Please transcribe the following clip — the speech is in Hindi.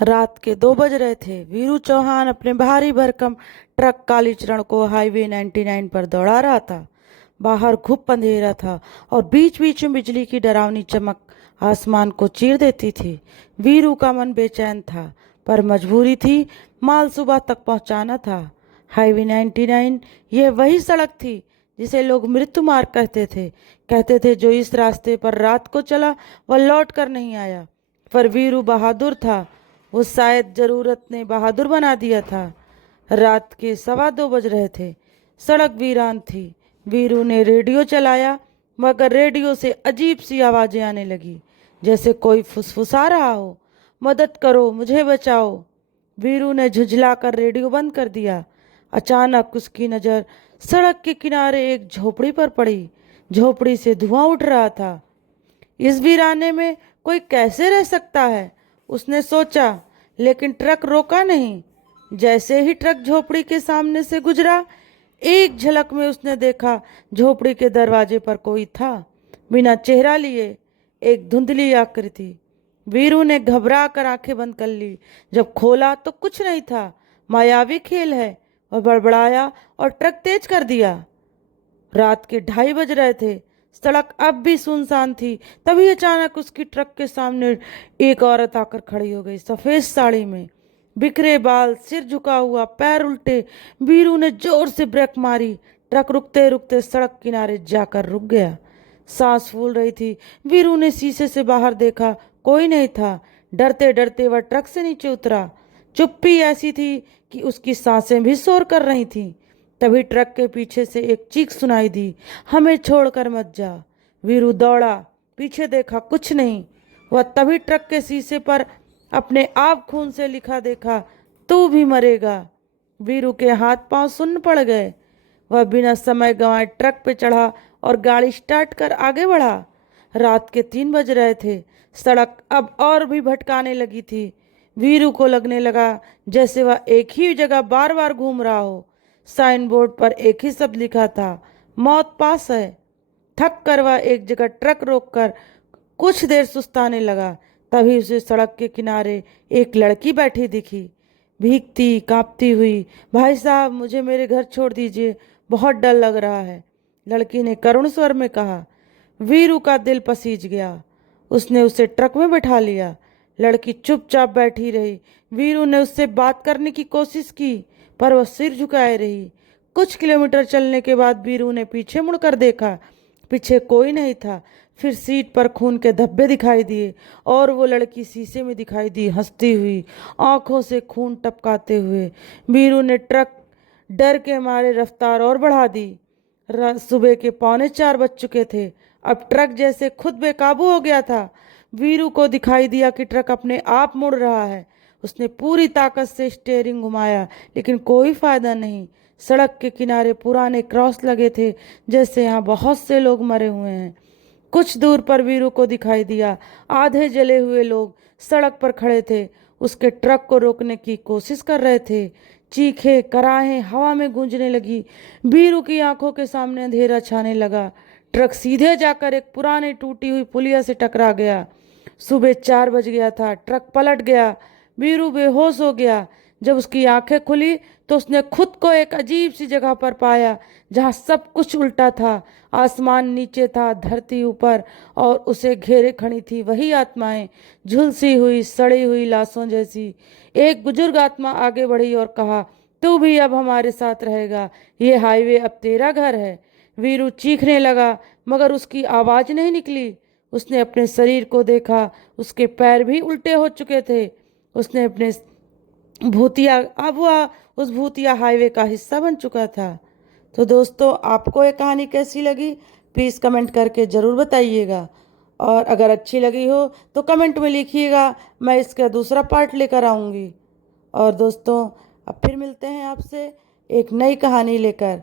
रात के 2 बज रहे थे। वीरू चौहान अपने भारी भरकम ट्रक कालीचरण को हाईवे 99 पर दौड़ा रहा था। बाहर घुप अंधेरा था और बीच बीच में बिजली की डरावनी चमक आसमान को चीर देती थी। वीरू का मन बेचैन था, पर मजबूरी थी, माल सुबह तक पहुंचाना था। हाईवे 99 ये वही सड़क थी जिसे लोग मृत्यु मार्ग कहते थे जो इस रास्ते पर रात को चला वह लौट कर नहीं आया। पर वीरू बहादुर था, वो शायद जरूरत ने बहादुर बना दिया था। रात के 2:15 बज रहे थे। सड़क वीरान थी। वीरू ने रेडियो चलाया, मगर रेडियो से अजीब सी आवाजें आने लगी, जैसे कोई फुसफुसा रहा हो, मदद करो, मुझे बचाओ। वीरू ने झुंझलाकर रेडियो बंद कर दिया। अचानक उसकी नज़र सड़क के किनारे एक झोपड़ी पर पड़ी। झोपड़ी से धुआं उठ रहा था। इस वीराने में कोई कैसे रह सकता है, उसने सोचा, लेकिन ट्रक रोका नहीं। जैसे ही ट्रक झोपड़ी के सामने से गुजरा, एक झलक में उसने देखा झोपड़ी के दरवाजे पर कोई था, बिना चेहरा लिए, एक धुंधली आकृति। वीरू ने घबरा कर आंखें बंद कर ली। जब खोला तो कुछ नहीं था। मायावी खेल है, वह बड़बड़ाया और ट्रक तेज कर दिया। रात के 2:30 बज रहे थे। सड़क अब भी सुनसान थी। तभी अचानक उसकी ट्रक के सामने एक औरत आकर खड़ी हो गई, सफेद साड़ी में, बिखरे बाल, सिर झुका हुआ, पैर उल्टे। वीरू ने जोर से ब्रेक मारी। ट्रक रुकते रुकते सड़क किनारे जाकर रुक गया। सांस फूल रही थी। वीरू ने शीशे से बाहर देखा, कोई नहीं था। डरते डरते वह ट्रक से नीचे उतरा। चुप्पी ऐसी थी कि उसकी सांसें भी शोर कर रही थीं। तभी ट्रक के पीछे से एक चीख सुनाई दी, हमें छोड़कर मत जा। वीरू दौड़ा, पीछे देखा, कुछ नहीं। वह तभी ट्रक के शीशे पर अपने आप खून से लिखा देखा, तू भी मरेगा। वीरू के हाथ पांव सुन्न पड़ गए। वह बिना समय गंवाए ट्रक पे चढ़ा और गाड़ी स्टार्ट कर आगे बढ़ा। रात के 3 बज रहे थे। सड़क अब और भी भटकाने लगी थी। वीरू को लगने लगा जैसे वह एक ही जगह बार बार घूम रहा हो। साइन बोर्ड पर एक ही शब्द लिखा था, मौत पास है। थक कर वह एक जगह ट्रक रोककर कुछ देर सुस्ताने लगा। तभी उसे सड़क के किनारे एक लड़की बैठी दिखी, भीगती कांपती हुई। भाई साहब, मुझे मेरे घर छोड़ दीजिए, बहुत डर लग रहा है, लड़की ने करुण स्वर में कहा। वीरू का दिल पसीज गया। उसने उसे ट्रक में बैठा लिया। लड़की चुपचाप बैठी रही। वीरू ने उससे बात करने की कोशिश की, पर वह सिर झुकाए रही। कुछ किलोमीटर चलने के बाद वीरू ने पीछे मुड़कर देखा। पीछे कोई नहीं था। फिर सीट पर खून के धब्बे दिखाई दिए और वो लड़की शीशे में दिखाई दी, हंसती हुई, आंखों से खून टपकाते हुए। वीरू ने ट्रक डर के मारे रफ्तार और बढ़ा दी। सुबह के 3:45 बज चुके थे। अब ट्रक जैसे खुद बेकाबू हो गया था। वीरू को दिखाई दिया कि ट्रक अपने आप मुड़ रहा है। उसने पूरी ताकत से स्टीयरिंग घुमाया, लेकिन कोई फायदा नहीं। सड़क के किनारे पुराने क्रॉस लगे थे, जैसे यहाँ बहुत से लोग मरे हुए हैं। कुछ दूर पर वीरू को दिखाई दिया, आधे जले हुए लोग सड़क पर खड़े थे, उसके ट्रक को रोकने की कोशिश कर रहे थे। चीखें कराहें हवा में गूंजने लगी। वीरू की आंखों के सामने अंधेरा छाने लगा। ट्रक सीधे जाकर एक पुरानी टूटी हुई पुलिया से टकरा गया। सुबह 4 बज गया था। ट्रक पलट गया। वीरू बेहोश हो गया। जब उसकी आंखें खुली तो उसने खुद को एक अजीब सी जगह पर पाया, जहां सब कुछ उल्टा था। आसमान नीचे था, धरती ऊपर, और उसे घेरे खड़ी थी वही आत्माएं, झुलसी हुई, सड़ी हुई लाशों जैसी। एक बुजुर्ग आत्मा आगे बढ़ी और कहा, तू भी अब हमारे साथ रहेगा, ये हाईवे अब तेरा घर है। वीरू चीखने लगा, मगर उसकी आवाज नहीं निकली। उसने अपने शरीर को देखा, उसके पैर भी उल्टे हो चुके थे। उसने अपने भूतिया अब वह उस भूतिया हाईवे का हिस्सा बन चुका था। तो दोस्तों, आपको ये कहानी कैसी लगी, प्लीज़ कमेंट करके ज़रूर बताइएगा। और अगर अच्छी लगी हो तो कमेंट में लिखिएगा, मैं इसका दूसरा पार्ट लेकर आऊँगी। और दोस्तों, अब फिर मिलते हैं आपसे एक नई कहानी लेकर।